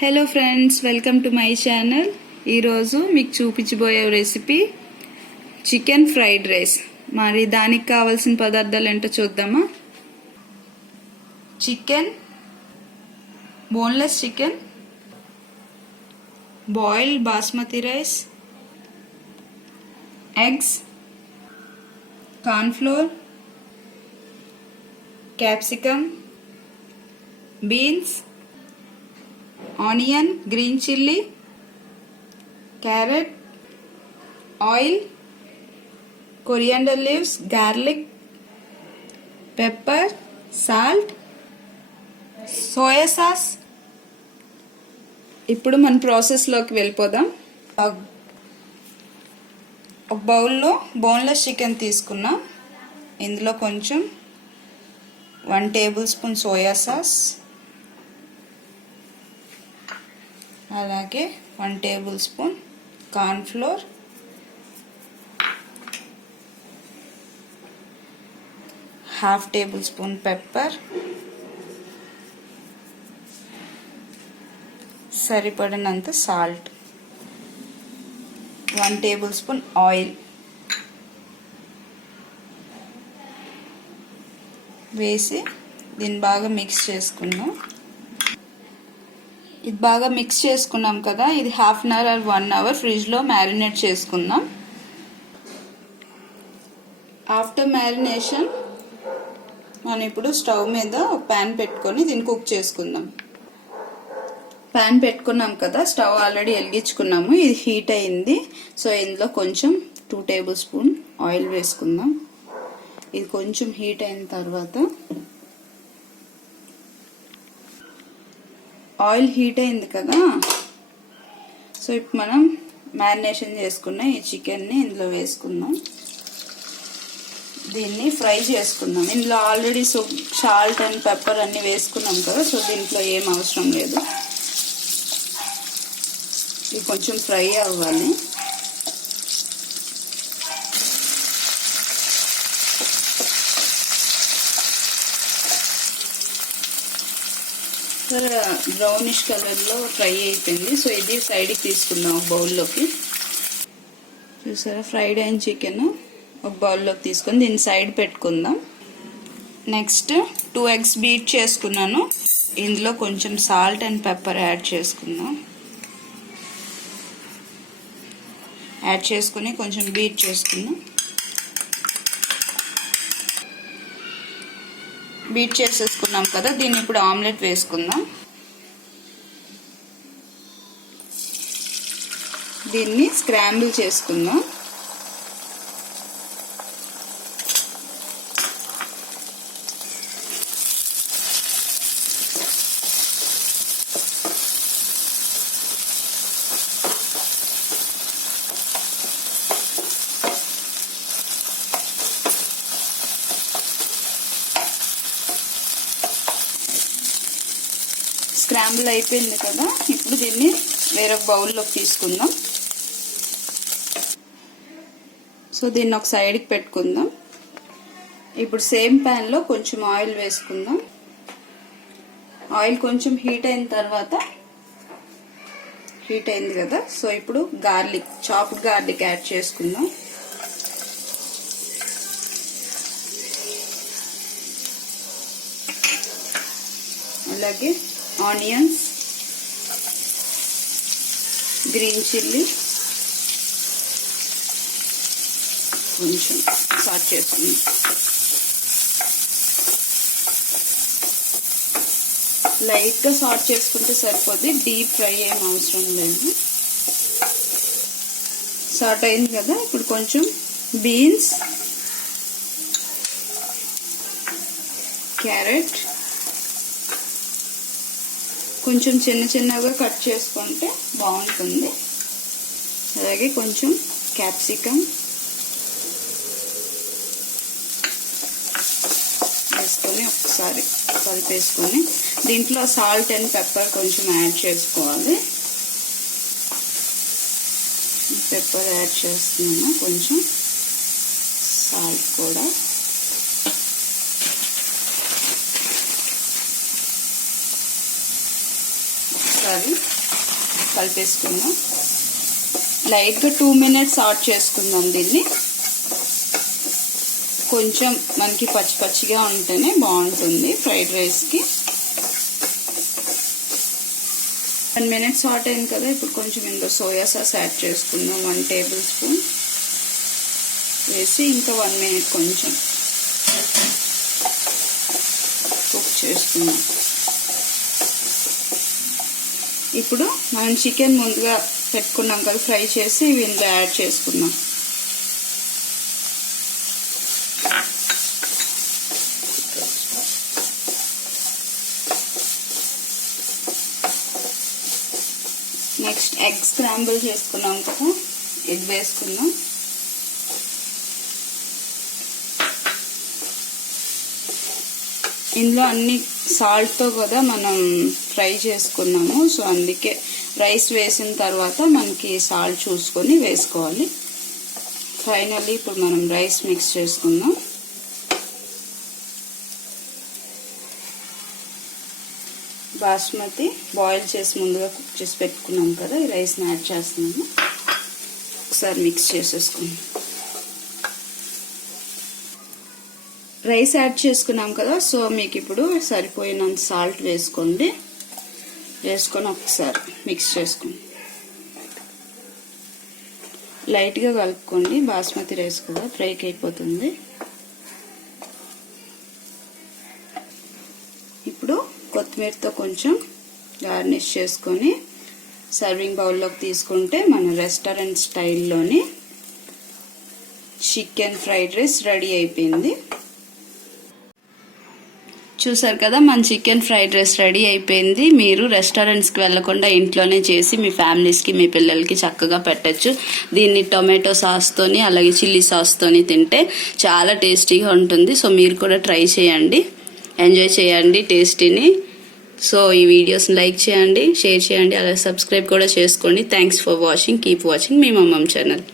Hello friends, welcome to my channel. ఈరోజు మీకు చూపించబోయే రెసిపీ చికెన్ ఫ్రైడ్ రైస్. మరి దానికి కావాల్సిన పదార్థాలు ఏంటో చూద్దామా. Chicken, boneless chicken, boiled basmati rice, eggs, cornflour, capsicum, beans, onion, green chilli, carrot, oil, coriander leaves, garlic, pepper, salt, soya sauce. ఇప్పుడు మన ప్రాసెస్లోకి వెళ్ళిపోదాం. ఒక బౌల్లో బోన్లెస్ చికెన్ తీసుకున్నాం. ఇందులో కొంచెం 1 టేబుల్ స్పూన్ సోయా సాస్, అలాగే 1 table spoon cornflour, ½ table spoon pepper, సరిపడినంత సాల్ట్, 1 టేబుల్ స్పూన్ ఆయిల్ వేసి దీన్ని బాగా మిక్స్ చేసుకున్నాం. ఇది బాగా మిక్స్ చేసుకున్నాం కదా, ఇది ½ అన్ అవర్ ఆర్ 1 అవర్ ఫ్రిడ్జ్లో మ్యారినేట్ చేసుకుందాం. ఆఫ్టర్ మ్యారినేషన్ మనం ఇప్పుడు స్టవ్ మీద ఒక ప్యాన్ పెట్టుకొని దీన్ని కుక్ చేసుకుందాం. ప్యాన్ పెట్టుకున్నాం కదా, స్టవ్ ఆల్రెడీ వెలిగించుకున్నాము. ఇది హీట్ అయింది. సో ఇందులో కొంచెం 2 టేబుల్ స్పూన్ ఆయిల్ వేసుకుందాం. ఇది కొంచెం హీట్ అయిన తర్వాత ఆయిల్ హీట్ అయింది కదా, సో ఇప్పుడు మనం మ్యారినేషన్ చేసుకున్న ఈ చికెన్ని ఇందులో వేసుకుందాం. దీన్ని ఫ్రై చేసుకుందాం. ఇందులో ఆల్రెడీ సాల్ట్ అండ్ పెప్పర్ అన్నీ వేసుకున్నాం కదా, సో దీంట్లో ఏం అవసరం లేదు. ఇది కొంచెం ఫ్రై అవ్వాలి. బ్రౌనిష్ కలర్లో ఫ్రై అయిపోయింది. సో ఇది సైడ్కి తీసుకుందాం ఒక బౌల్లోకి. చూసారా, ఫ్రైడ్ అయిన చికెన్ ఒక బౌల్లోకి తీసుకొని దీన్ని సైడ్ పెట్టుకుందాం. నెక్స్ట్ 2 ఎగ్స్ బీట్ చేసుకున్నాను. ఇందులో కొంచెం సాల్ట్ అండ్ పెప్పర్ యాడ్ చేసుకుందాం. యాడ్ చేసుకుని కొంచెం బీట్ చేసుకుందాం. బీట్ చేసేసుకున్నాం కదా, దీన్ని ఇప్పుడు ఆమ్లెట్ వేసుకుందాం. దీన్ని స్క్రాంబుల్ చేసుకుందాం. స్క్రాంబుల్ అయిపోయింది కదా, ఇప్పుడు దీన్ని వేరొక బౌల్లోకి తీసుకుందాం. సో దీన్ని ఒక సైడ్కి పెట్టుకుందాం. ఇప్పుడు సేమ్ ప్యాన్లో కొంచెం ఆయిల్ వేసుకుందాం. ఆయిల్ కొంచెం హీట్ అయిన తర్వాత, హీట్ అయింది కదా, సో ఇప్పుడు గార్లిక్, చాప్డ్ గార్లిక్ యాడ్ చేసుకుందాం. అలాగే ఆనియన్స్, గ్రీన్ చిల్లీ కొంచెం సాట్ చేసుకుందాం. లైట్గా సాట్ చేసుకుంటే సరిపోద్ది, డీప్ ఫ్రై ఏం అవసరం లేదు. సాట్ అయింది కదా, ఇప్పుడు కొంచెం బీన్స్, క్యారెట్ కొంచెం చిన్న చిన్నగా కట్ చేసుకుంటే బాగుంటుంది. అలాగే కొంచెం క్యాప్సికమ్ వేసుకొని ఒకసారి కలిపేసుకొని దీంట్లో సాల్ట్ అండ్ పెప్పర్ కొంచెం యాడ్ చేసుకోవాలి. పెప్పర్ యాడ్ చేస్తున్నాను, కొంచెం సాల్ట్ కూడా. ఒకసారి కలిపేసుకుందాం. లైట్గా 2 minutes సాట్ చేసుకుందాం దీన్ని. కొంచెం మనకి పచ్చి పచ్చిగా ఉంటేనే బాగుంటుంది ఫ్రైడ్ రైస్కి. 1 minute సాట్ అయింది కదా. ఇప్పుడు కొంచెం ఇందులో సోయా సాస్ యాడ్ చేసుకుందాం. 1 tablespoon వేసి ఇంకా 1 minute కొంచెం కుక్ చేసుకుందాం. ఇప్పుడు మనం చికెన్ ముందుగా పెట్టుకున్నాం కదా ఫ్రై చేసి, ఇవి ఇందులో యాడ్ చేసుకుందాం. నెక్స్ట్ ఎగ్ స్క్రాంబుల్ చేసుకున్నాం కదా, ఎగ్ వేసుకుందాం. ఇందులో అన్ని సాల్ట్తో కదా మనం ఫ్రై చేసుకున్నాము. సో అందుకే రైస్ వేసిన తర్వాత మనకి సాల్ట్ చూసుకొని వేసుకోవాలి. ఫైనల్లీ ఇప్పుడు మనం రైస్ మిక్స్ చేసుకుందాం. బాస్మతి బాయిల్ చేసి ముందుగా కుక్ చేసి పెట్టుకున్నాం కదా, ఈ రైస్ని యాడ్ చేస్తున్నాము. ఒకసారి మిక్స్ చేసేసుకుందాం. రైస్ యాడ్ చేసుకున్నాం కదా, సో మీకు ఇప్పుడు సరిపోయినంత సాల్ట్ వేసుకోండి. వేసుకొని ఒకసారి మిక్స్ చేసుకోండి. లైట్గా కలుపుకోండి, బాస్మతి రైస్ కదా ఫ్రైకి అయిపోతుంది. ఇప్పుడు కొత్తిమీరతో కొంచెం గార్నిష్ చేసుకొని సర్వింగ్ బౌల్లోకి తీసుకుంటే మన రెస్టారెంట్ స్టైల్లోని చికెన్ ఫ్రైడ్ రైస్ రెడీ అయిపోయింది. చూసారు కదా, మన చికెన్ ఫ్రైడ్ రైస్ రెడీ అయిపోయింది. మీరు రెస్టారెంట్స్కి వెళ్ళకుండా ఇంట్లోనే చేసి మీ ఫ్యామిలీస్కి, మీ పిల్లలకి చక్కగా పెట్టచ్చు. దీన్ని టొమాటో సాస్తోని అలాగే చిల్లీ సాస్తోని తింటే చాలా టేస్టీగా ఉంటుంది. సో మీరు కూడా ట్రై చేయండి, ఎంజాయ్ చేయండి టేస్టీని. సో ఈ వీడియోస్ని లైక్ చేయండి, షేర్ చేయండి, అలాగే సబ్స్క్రైబ్ కూడా చేసుకోండి. Thanks for watching. Keep watching మీ మమ్మమ్ ఛానల్.